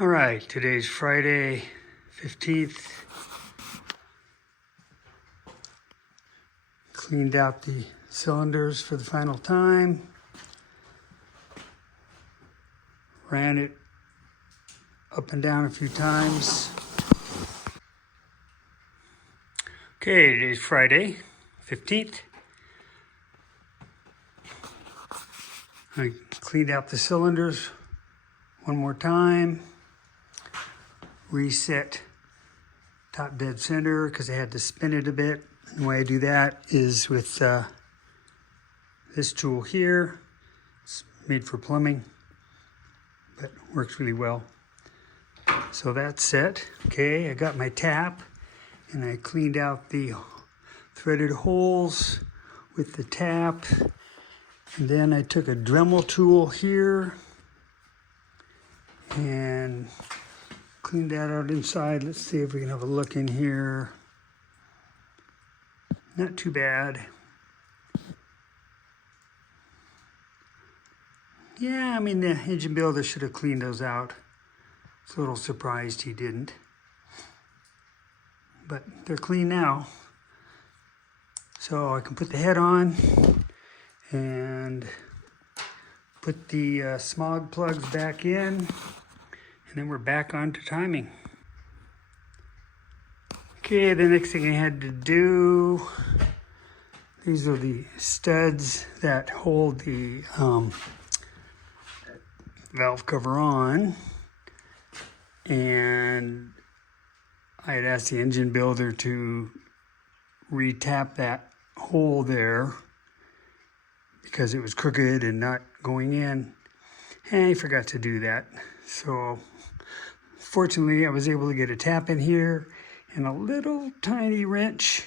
All right, today's Friday, 15th. Cleaned out the cylinders for the final time. Ran it up and down a few times. Okay, today's Friday, 15th. I cleaned out the cylinders one more time. Reset top dead center because I had to spin it a bit. And the way I do that is with this tool here. It's made for plumbing, but works really well. So that's set. Okay, I got my tap and I cleaned out the threaded holes with the tap. And then I took a Dremel tool here and cleaned that out inside. Let's see if we can have a look in here. Not too bad. Yeah, I mean, the engine builder should have cleaned those out. I was a little surprised he didn't. But they're clean now. So I can put the head on and put the smog plugs back in. And then we're back on to timing. Okay, the next thing I had to do, these are the studs that hold the valve cover on. And I had asked the engine builder to re-tap that hole there because it was crooked and not going in. And I forgot to do that. So fortunately, I was able to get a tap in here and a little tiny wrench.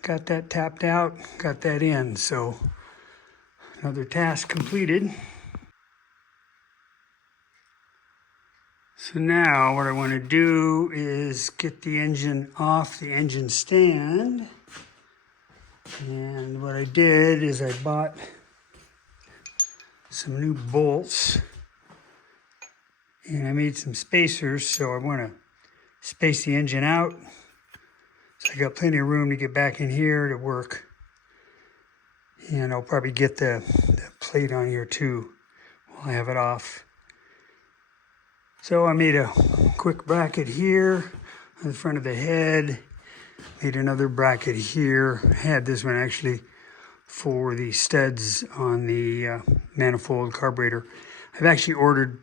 Got that tapped out, got that in. So another task completed. So now what I want to do is get the engine off the engine stand. And what I did is I bought some new bolts. And I made some spacers, so I want to space the engine out. So I got plenty of room to get back in here to work. And I'll probably get the plate on here too while I have it off. So I made a quick bracket here on the front of the head. Made another bracket here. I had this one actually for the studs on the manifold carburetor. I've actually ordered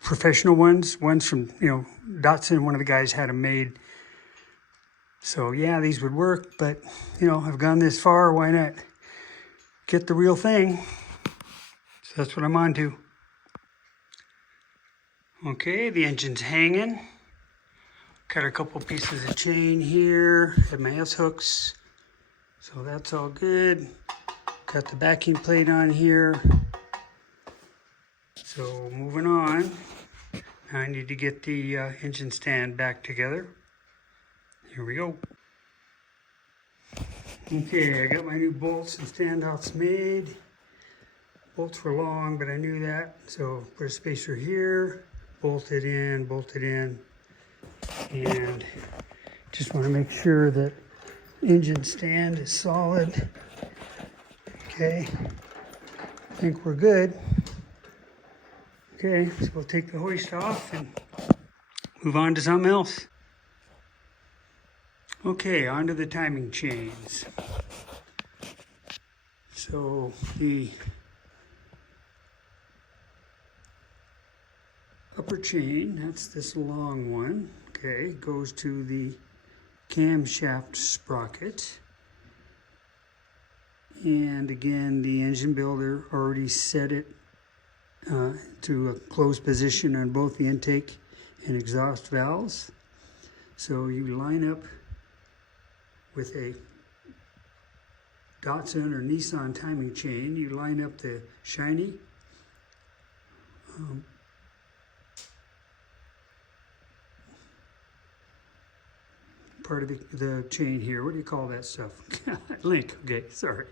professional ones from, Datsun. One of the guys had them made. So yeah, these would work, but I've gone this far, why not get the real thing? So that's what I'm on to. Okay, the engine's hanging. Got a couple pieces of chain here, had my S-hooks, so that's all good. Got the backing plate on here. So moving on, now I need to get the engine stand back together. Here we go. Okay, I got my new bolts and standoffs made. Bolts were long, but I knew that. So put a spacer here, bolted in, and just want to make sure that engine stand is solid. Okay, I think we're good. Okay, so we'll take the hoist off and move on to something else. Okay, onto the timing chains. So the upper chain, that's this long one, okay, goes to the camshaft sprocket. And again, the engine builder already set it to a closed position on both the intake and exhaust valves. So you line up with a Datsun or Nissan timing chain. You line up the shiny part of the chain here. What do you call that stuff? Link. Okay, sorry.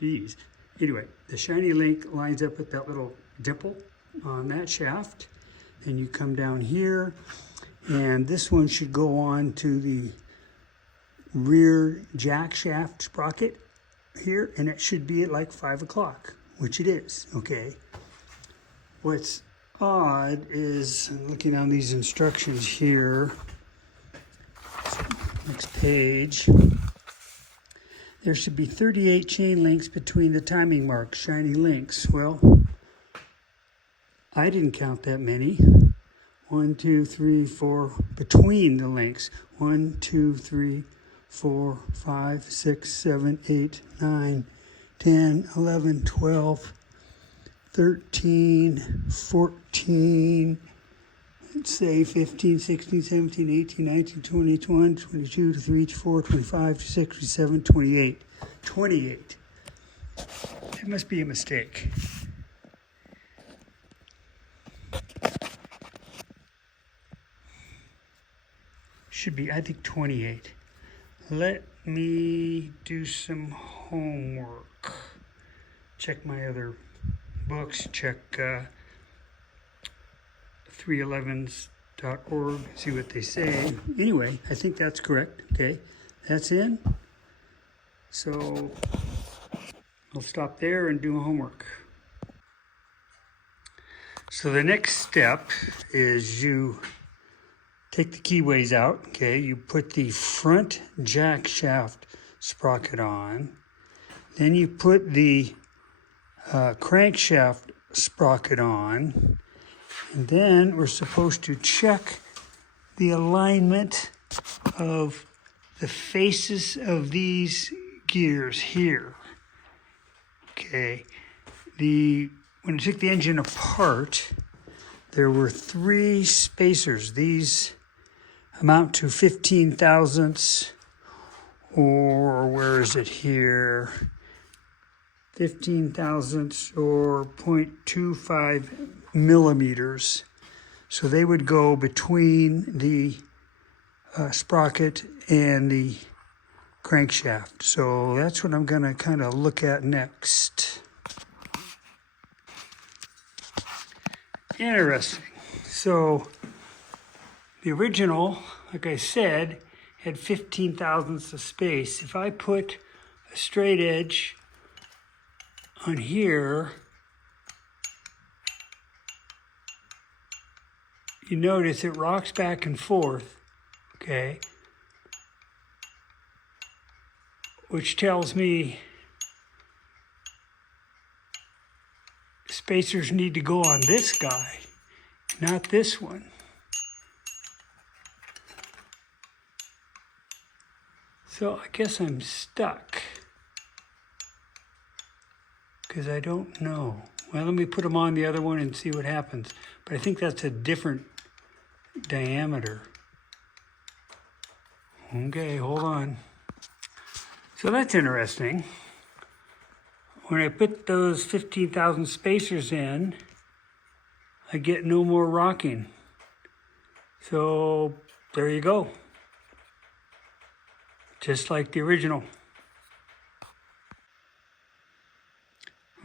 Jeez. Anyway, the shiny link lines up with that little dimple on that shaft. and you come down here, and this one should go on to the rear jack shaft sprocket here, and it should be at like 5 o'clock, which it is, okay? What's odd is, looking on these instructions here, next page, there should be 38 chain links between the timing marks, shiny links. Well, I didn't count that many. 1, 2, 3, 4, between the links. 1, 2, 3, 4, 5, 6, 7, 8, 9, 10, 11, 12, 13, 14, let's say 15, 16, 17, 18, 19, 20, 21, 22, 23, 24, 25, 26, 27, 28. 28. That must be a mistake. Should be, I think, 28. Let me do some homework. Check my other books, check 311s.org, see what they say. Anyway, I think that's correct. Okay, that's in. So I'll stop there and do homework. So the next step is you take the keyways out, okay? You put the front jack shaft sprocket on. Then you put the crankshaft sprocket on. And then we're supposed to check the alignment of the faces of these gears here. Okay. When I took the engine apart, there were 3 spacers. These amount to 15 thousandths, or where is it here? 15 thousandths or 0.25 millimeters. So they would go between the sprocket and the crankshaft. So that's what I'm going to kind of look at next. Interesting. So the original, like I said, had 15 thousandths of space. If I put a straight edge on here, you notice it rocks back and forth, okay? Which tells me spacers need to go on this guy, not this one. So I guess I'm stuck because I don't know. Well, let me put them on the other one and see what happens. But I think that's a different diameter. Okay, hold on. So that's interesting. When I put those 15,000 spacers in, I get no more rocking. So there you go. Just like the original.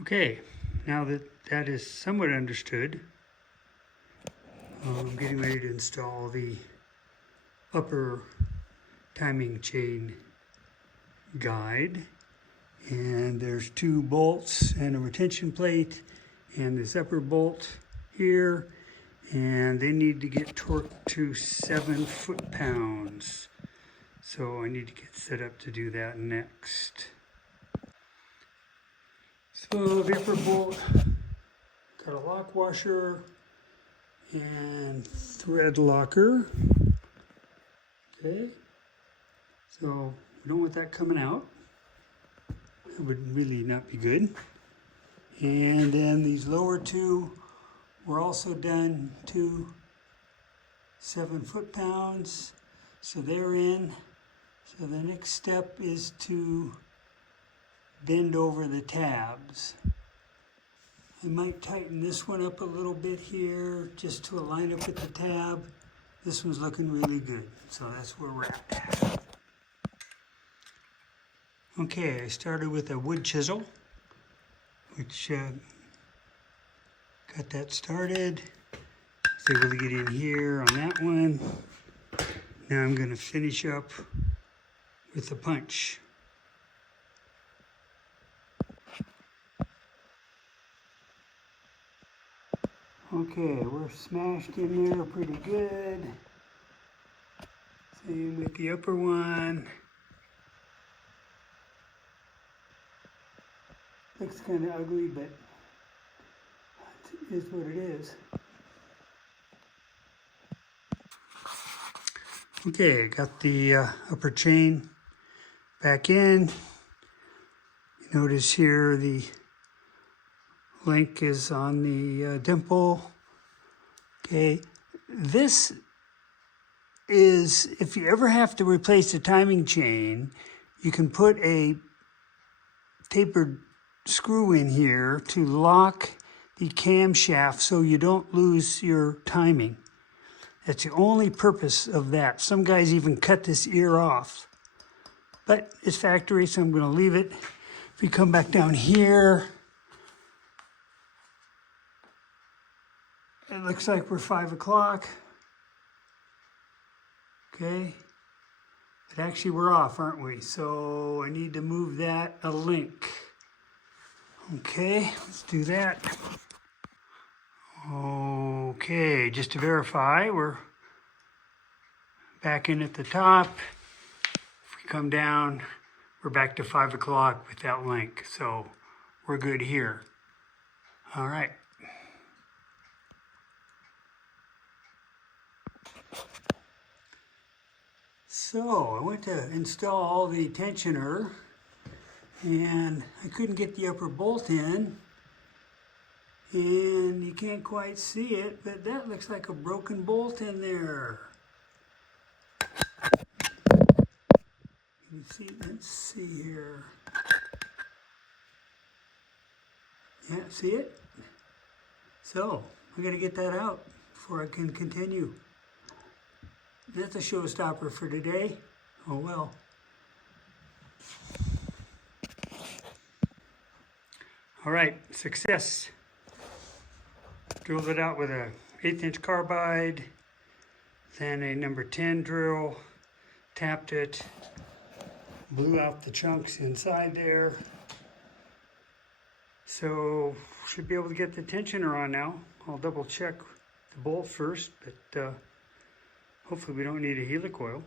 Okay, now that that is somewhat understood, I'm getting ready to install the upper timing chain guide. And there's 2 bolts and a retention plate and this upper bolt here, and they need to get torqued to 7 foot-pounds. So I need to get set up to do that next. So the upper bolt got a lock washer and thread locker. Okay, so we don't want that coming out. That would really not be good. And then these lower 2 were also done to 7 foot-pounds. So they're in. So the next step is to bend over the tabs. I might tighten this one up a little bit here just to align up with the tab. This one's looking really good. So that's where we're at. Okay, I started with a wood chisel, which got that started. was able to get in here on that one. Now I'm going to finish up with the punch. Okay, we're smashed in there pretty good. Same with the upper one. Looks kind of ugly, but it is what it is. Okay, got the upper chain back in. Notice here the link is on the dimple. Okay, this is, if you ever have to replace the timing chain, you can put a tapered screw in here to lock the camshaft so you don't lose your timing. That's the only purpose of that. Some guys even cut this ear off. But it's factory, so I'm going to leave it. If we come back down here, it looks like we're 5 o'clock. Okay. But actually we're off, aren't we? So I need to move that a link. Okay, let's do that. Okay, just to verify, we're back in at the top. If we come down, we're back to 5 o'clock with that link. So we're good here. All right. So I went to install the tensioner and I couldn't get the upper bolt in. And you can't quite see it, but that looks like a broken bolt in there. You see, let's see here. Yeah, see it? So, I gotta get that out before I can continue. That's a showstopper for today. Oh well. All right, success. Drilled it out with a 1/8 inch carbide, then a number 10 drill, tapped it, blew out the chunks inside there. So should be able to get the tensioner on now. I'll double check the bolt first, but hopefully we don't need a helicoil.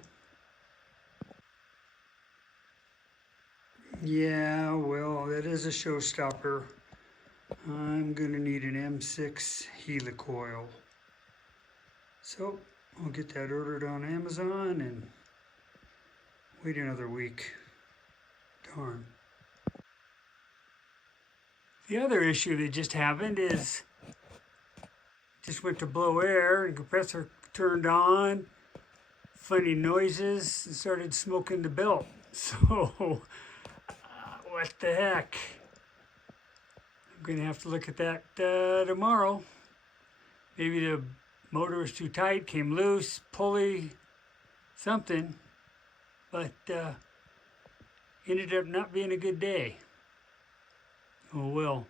Yeah, well, that is a showstopper. I'm gonna need an M6 helicoil. So I'll get that ordered on Amazon and wait another week. Darn. The other issue that just happened is just went to blow air and compressor turned on, funny noises, and started smoking the belt. So what the heck? I'm gonna have to look at that tomorrow. Maybe the motor was too tight, came loose, pulley, something. But ended up not being a good day. Oh well.